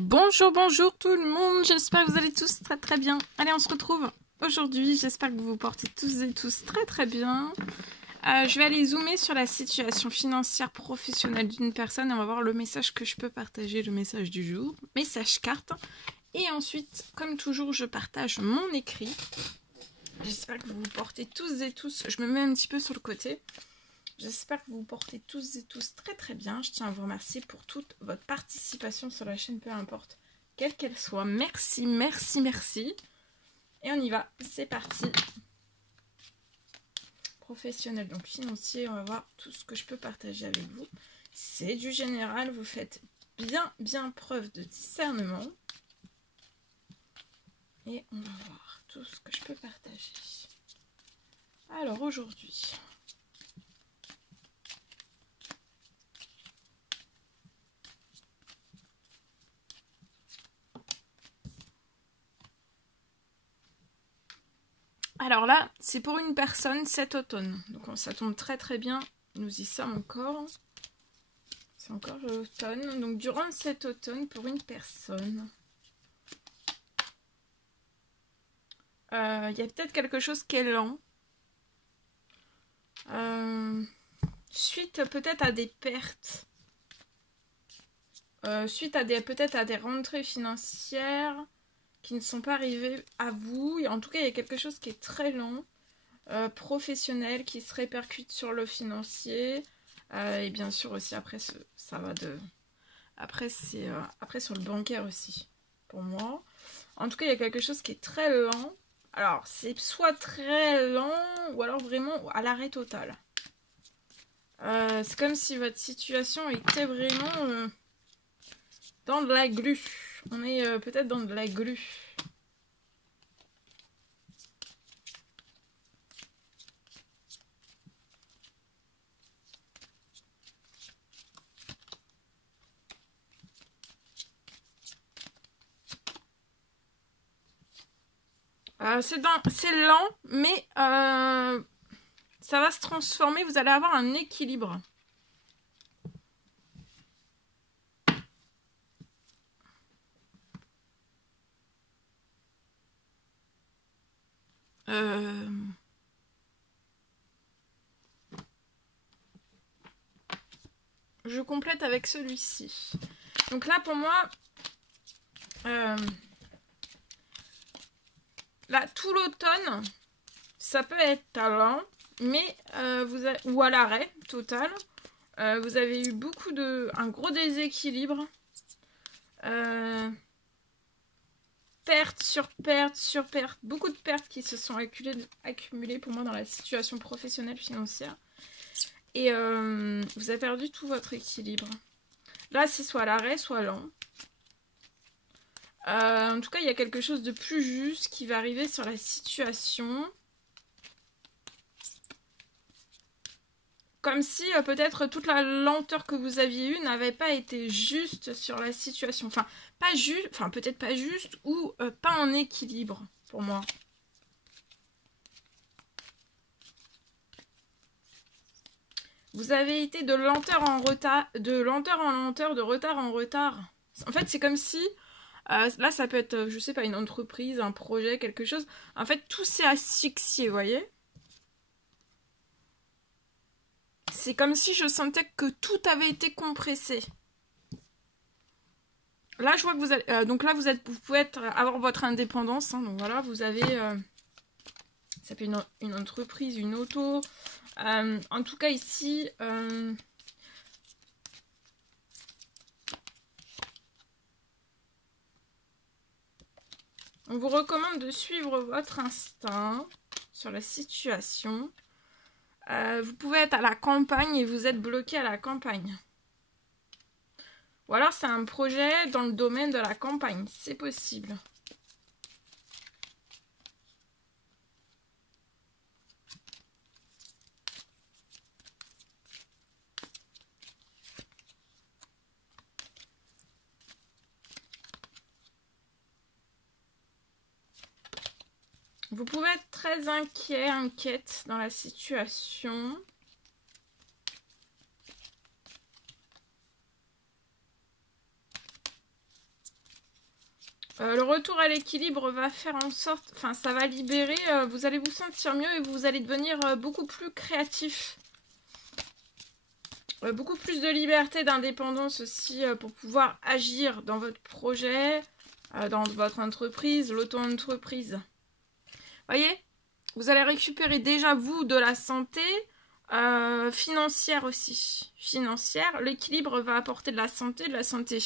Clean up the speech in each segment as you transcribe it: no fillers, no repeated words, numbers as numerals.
Bonjour, bonjour tout le monde, j'espère que vous allez tous très très bien. Allez, on se retrouve aujourd'hui, j'espère que vous vous portez tous et tous très très bien. Je vais aller zoomer sur la situation financière professionnelle d'une personne et on va voir le message que je peux partager, le message du jour, message carte. Et ensuite, comme toujours, je partage mon écrit. J'espère que vous vous portez tous et tous, je me mets un petit peu sur le côté. J'espère que vous vous portez tous et tous très très bien. Je tiens à vous remercier pour toute votre participation sur la chaîne, peu importe quelle qu'elle soit. Merci, merci, merci. Et on y va, c'est parti. Professionnel, donc financier, on va voir tout ce que je peux partager avec vous. C'est du général, vous faites bien preuve de discernement. Et on va voir tout ce que je peux partager. Alors aujourd'hui... Alors là, c'est pour une personne cet automne. Donc ça tombe très très bien. Nous y sommes encore. C'est encore l'automne. Donc durant cet automne, pour une personne, il y a peut-être quelque chose qui est lent. Suite peut-être à des pertes. Suite à peut-être à des rentrées financières qui ne sont pas arrivées à vous. En tout cas, il y a quelque chose qui est très lent. Professionnel qui se répercute sur le financier et bien sûr aussi après ça va de après c'est après sur le bancaire aussi pour moi. En tout cas, il y a quelque chose qui est très lent. Alors c'est soit très lent ou alors vraiment à l'arrêt total. C'est comme si votre situation était vraiment dans de la glu. On est peut-être dans de la glu. C'est lent, mais ça va se transformer. Vous allez avoir un équilibre. Je complète avec celui-ci. Donc là, pour moi, là, tout l'automne, ça peut être lent, mais ou à l'arrêt total. Vous avez eu un gros déséquilibre. Perte sur perte sur perte. Beaucoup de pertes qui se sont accumulées pour moi dans la situation professionnelle financière. Et vous avez perdu tout votre équilibre. Là, c'est soit à l'arrêt, soit lent. En tout cas, il y a quelque chose de plus juste qui va arriver sur la situation. Comme si peut-être toute la lenteur que vous aviez eue n'avait pas été juste sur la situation. Enfin, pas juste, enfin peut-être pas juste ou pas en équilibre pour moi. Vous avez été de lenteur en retard, de lenteur en lenteur, de retard en retard. En fait, c'est comme si, là ça peut être, je sais pas, une entreprise, un projet, quelque chose. En fait, tout s'est asphyxié, vous voyez ? C'est comme si je sentais que tout avait été compressé. Là, je vois que vous allez, donc là, vous pouvez avoir votre indépendance. Hein, donc voilà, vous avez, ça peut être une entreprise, une auto. En tout cas, ici, on vous recommande de suivre votre instinct sur la situation. Vous pouvez être à la campagne et vous êtes bloqué à la campagne. Ou alors c'est un projet dans le domaine de la campagne. C'est possible. Vous pouvez être très inquiète dans la situation. Le retour à l'équilibre va faire en sorte... Enfin, ça va libérer... vous allez vous sentir mieux et vous allez devenir beaucoup plus créatif. Beaucoup plus de liberté, d'indépendance aussi pour pouvoir agir dans votre projet, dans votre entreprise, l'auto-entreprise. Voyez, vous allez récupérer déjà, vous, de la santé financière aussi. Financière, l'équilibre va apporter de la santé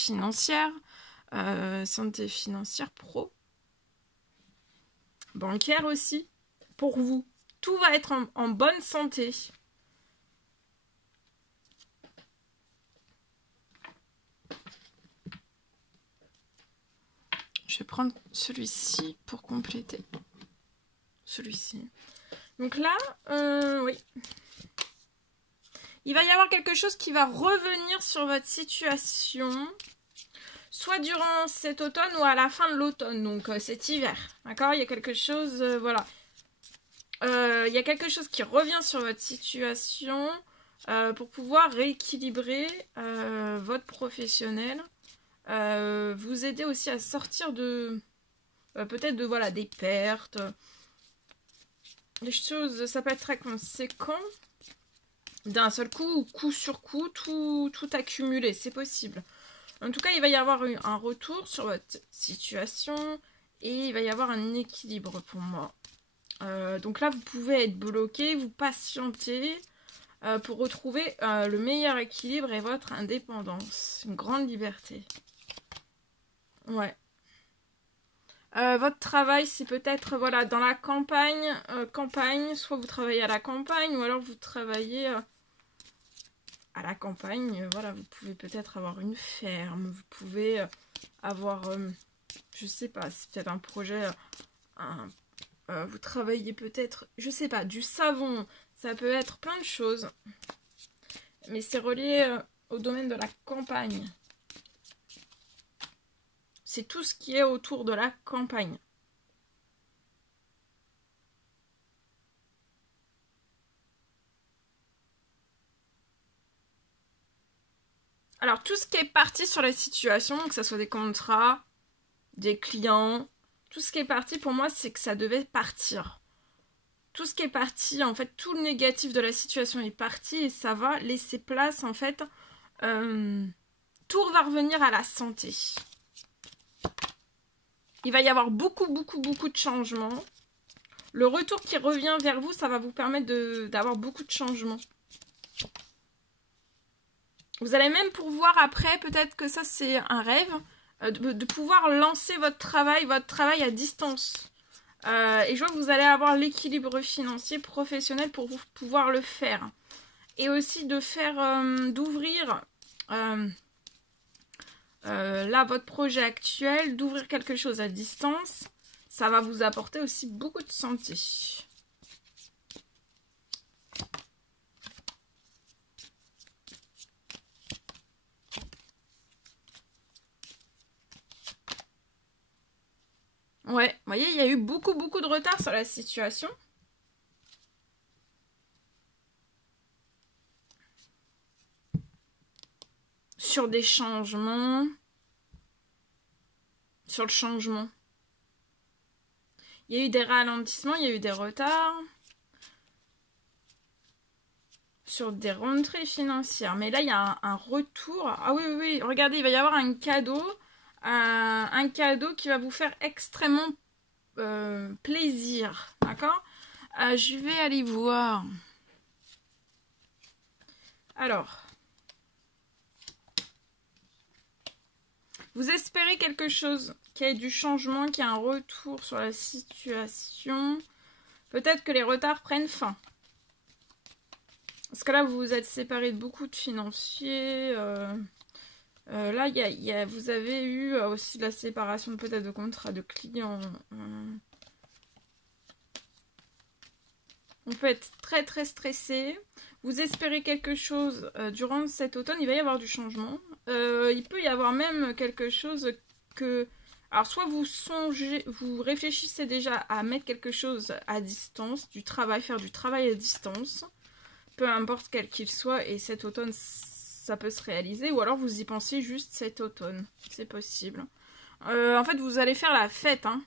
financière pro, bancaire aussi, pour vous. Tout va être en bonne santé. Je vais prendre celui-ci pour compléter. Celui-ci. Donc là, oui. Il va y avoir quelque chose qui va revenir sur votre situation. Soit durant cet automne ou à la fin de l'automne. Donc cet hiver. D'accord? Il y a quelque chose, voilà. Il y a quelque chose qui revient sur votre situation pour pouvoir rééquilibrer votre professionnel. Vous aider aussi à sortir de peut-être de voilà des pertes, des choses, ça peut être très conséquent d'un seul coup ou coup sur coup, tout accumulé, c'est possible. En tout cas, il va y avoir un retour sur votre situation et il va y avoir un équilibre pour moi. Donc là, vous pouvez être bloqué, vous patienter pour retrouver le meilleur équilibre et votre indépendance, une grande liberté. Ouais. Votre travail, c'est peut-être voilà dans la campagne, soit vous travaillez à la campagne, ou alors vous travaillez à la campagne. Voilà, vous pouvez peut-être avoir une ferme, vous pouvez avoir, je sais pas, c'est peut-être un projet, vous travaillez peut-être, je sais pas, du savon, ça peut être plein de choses, mais c'est relié au domaine de la campagne. C'est tout ce qui est autour de la campagne. Alors, tout ce qui est parti sur la situation, que ce soit des contrats, des clients, tout ce qui est parti pour moi, c'est que ça devait partir. Tout ce qui est parti, en fait, tout le négatif de la situation est parti et ça va laisser place, en fait, tout va revenir à la santé. Il va y avoir beaucoup de changements. Le retour qui revient vers vous, ça va vous permettre d'avoir beaucoup de changements. Vous allez même pouvoir après, peut-être que ça c'est un rêve, de pouvoir lancer votre travail à distance. Et je vois que vous allez avoir l'équilibre financier professionnel pour pouvoir le faire. Et aussi de faire, d'ouvrir... là, votre projet actuel, d'ouvrir quelque chose à distance, ça va vous apporter aussi beaucoup de santé. Ouais, vous voyez, il y a eu beaucoup de retard sur la situation. Sur des changements. Sur le changement. Il y a eu des ralentissements, il y a eu des retards. Sur des rentrées financières. Mais là, il y a un retour. Ah oui, regardez, il va y avoir un cadeau. Un cadeau qui va vous faire extrêmement plaisir. D'accord? Je vais aller voir. Alors. Vous espérez quelque chose, qu'il y ait du changement, qu'il y ait un retour sur la situation. Peut-être que les retards prennent fin. Parce que là, vous vous êtes séparés de beaucoup de financiers. Là, vous avez eu aussi de la séparation peut-être de contrats de clients. On peut être très stressé. Vous espérez quelque chose durant cet automne. Il va y avoir du changement. Il peut y avoir même quelque chose que... Alors, soit vous réfléchissez déjà à mettre quelque chose à distance, faire du travail à distance, peu importe quel qu'il soit, et cet automne, ça peut se réaliser. Ou alors, vous y pensez juste cet automne. C'est possible. En fait, vous allez faire la fête. Hein.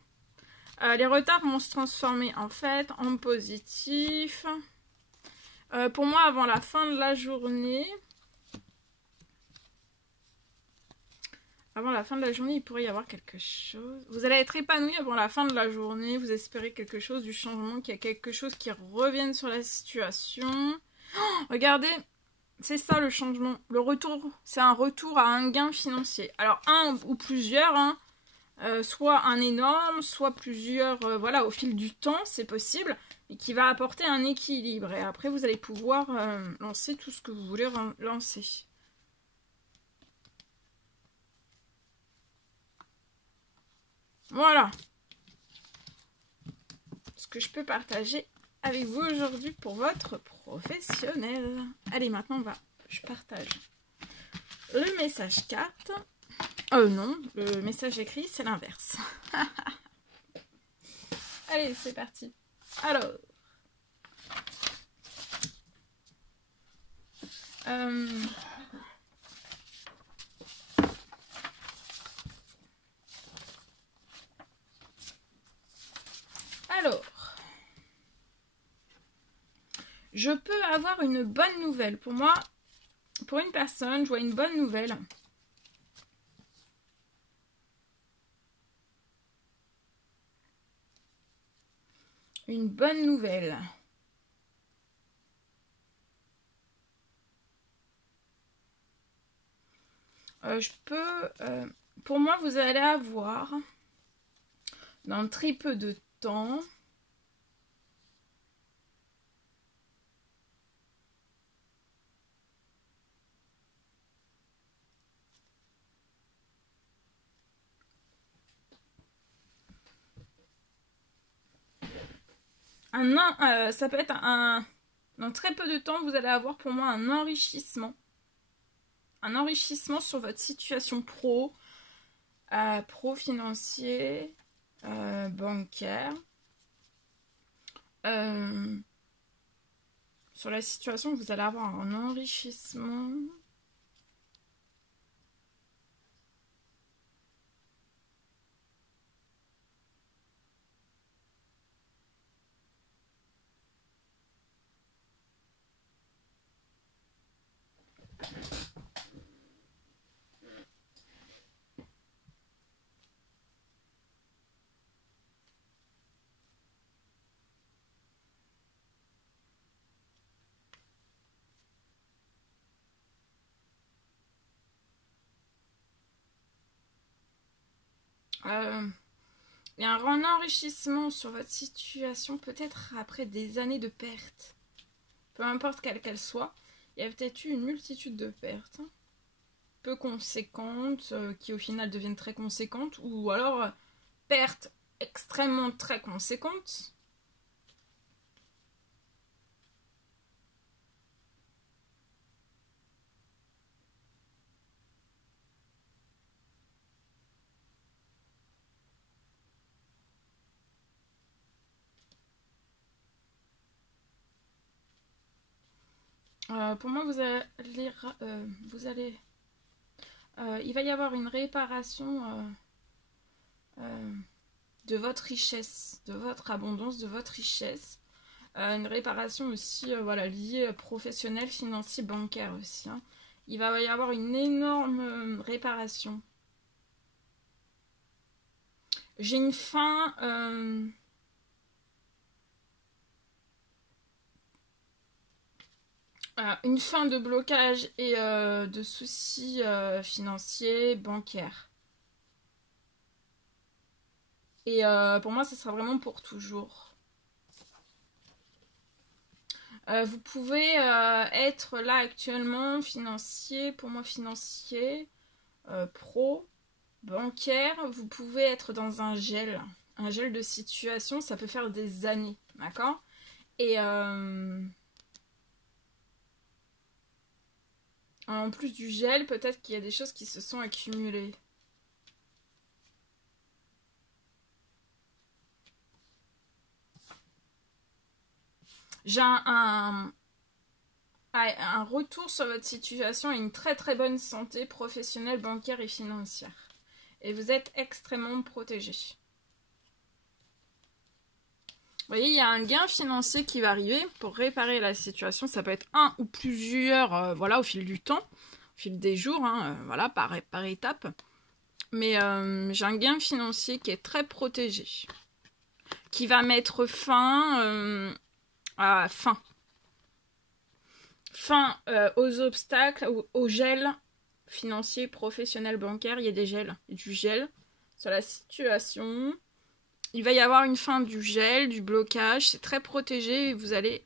Les retards vont se transformer en fête, en positif. Pour moi, avant la fin de la journée... Avant la fin de la journée, il pourrait y avoir quelque chose. Vous allez être épanoui avant la fin de la journée. Vous espérez quelque chose, du changement, qu'il y a quelque chose qui revienne sur la situation. Oh, regardez, c'est ça le changement. Le retour, c'est un retour à un gain financier. Alors, un ou plusieurs, hein, soit un énorme, soit plusieurs, voilà, au fil du temps, c'est possible. Et qui va apporter un équilibre. Et après, vous allez pouvoir lancer tout ce que vous voulez lancer. Voilà ce que je peux partager avec vous aujourd'hui pour votre professionnel. Allez, maintenant, je partage le message carte. Non, le message écrit, c'est l'inverse. Allez, c'est parti. Alors... Alors, je peux avoir une bonne nouvelle. Pour moi, pour une personne, je vois une bonne nouvelle. Une bonne nouvelle. Pour moi, vous allez avoir, dans très peu de temps, ça peut être dans très peu de temps, vous allez avoir pour moi un enrichissement. Un enrichissement sur votre situation pro-financier, bancaire. Sur la situation, vous allez avoir un enrichissement. Il y a un enrichissement sur votre situation, peut-être après des années de pertes. Peu importe quelle qu'elle soit, il y a peut-être eu une multitude de pertes. Peu conséquentes, qui au final deviennent très conséquentes, ou alors pertes extrêmement très conséquentes. Pour moi, il va y avoir une réparation de votre richesse, de votre abondance, de votre richesse. Une réparation aussi voilà, liée professionnelle, financier, bancaire aussi. Hein. Il va y avoir une énorme réparation. J'ai une fin... une fin de blocage et de soucis financiers, bancaires. Et pour moi, ce sera vraiment pour toujours. Vous pouvez être là actuellement, financier, pour moi financier, pro, bancaire. Vous pouvez être dans un gel de situation, ça peut faire des années, d'accord? Et en plus du gel, peut-être qu'il y a des choses qui se sont accumulées. J'ai un retour sur votre situation et une très très bonne santé professionnelle, bancaire et financière. Et vous êtes extrêmement protégé. Vous voyez, il y a un gain financier qui va arriver pour réparer la situation. Ça peut être un ou plusieurs, voilà, au fil du temps, au fil des jours, hein, voilà, par étape. Mais j'ai un gain financier qui est très protégé, qui va mettre fin aux obstacles, au gel financier, professionnel, bancaire. Il y a des gels, du gel sur la situation. Il va y avoir une fin du gel, du blocage. C'est très protégé et vous allez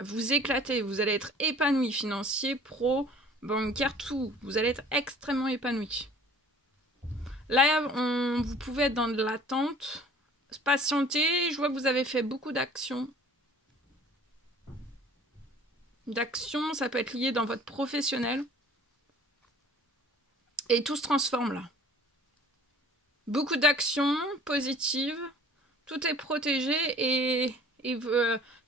vous éclater. Vous allez être épanoui, financier, pro, bancaire, tout. Vous allez être extrêmement épanoui. Là, vous pouvez être dans de l'attente, patienter. Je vois que vous avez fait beaucoup d'actions. Ça peut être lié dans votre professionnel. Et tout se transforme là. Beaucoup d'actions positives. Tout est protégé et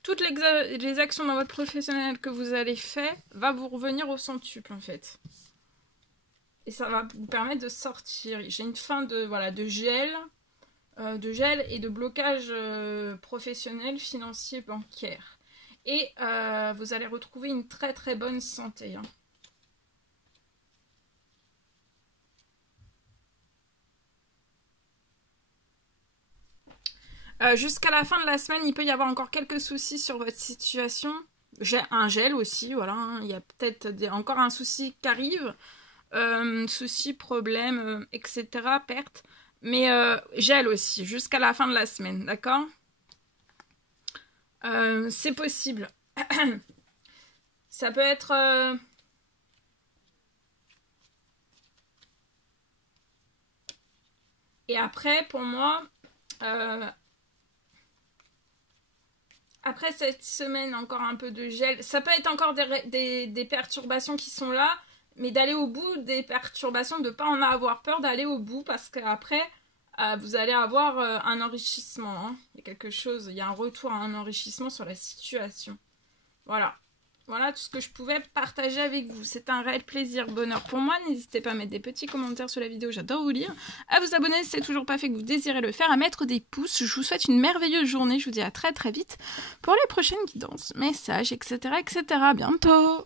toutes les actions dans votre professionnel que vous allez faire va vous revenir au centuple en fait. Et ça va vous permettre de sortir. J'ai une fin de gel et de blocage professionnel, financier, bancaire. Et vous allez retrouver une très très bonne santé. Hein. Jusqu'à la fin de la semaine, il peut y avoir encore quelques soucis sur votre situation. J'ai un gel aussi, voilà. Hein. Il y a peut-être encore un souci qui arrive. Soucis, problèmes, etc. Pertes. Mais gel aussi, jusqu'à la fin de la semaine, d'accord ? C'est possible. Ça peut être... Et après, pour moi... Après cette semaine, encore un peu de gel. Ça peut être encore des perturbations qui sont là, mais d'aller au bout des perturbations, de ne pas en avoir peur, d'aller au bout, parce qu'après, vous allez avoir un enrichissement. Hein. Il y a quelque chose, il y a un retour à un enrichissement sur la situation. Voilà. Voilà tout ce que je pouvais partager avec vous. C'est un réel plaisir, bonheur pour moi. N'hésitez pas à mettre des petits commentaires sous la vidéo, j'adore vous lire. À vous abonner si c'est toujours pas fait, que vous désirez le faire. À mettre des pouces. Je vous souhaite une merveilleuse journée. Je vous dis à très très vite pour les prochaines guidances, messages, etc. etc. À bientôt.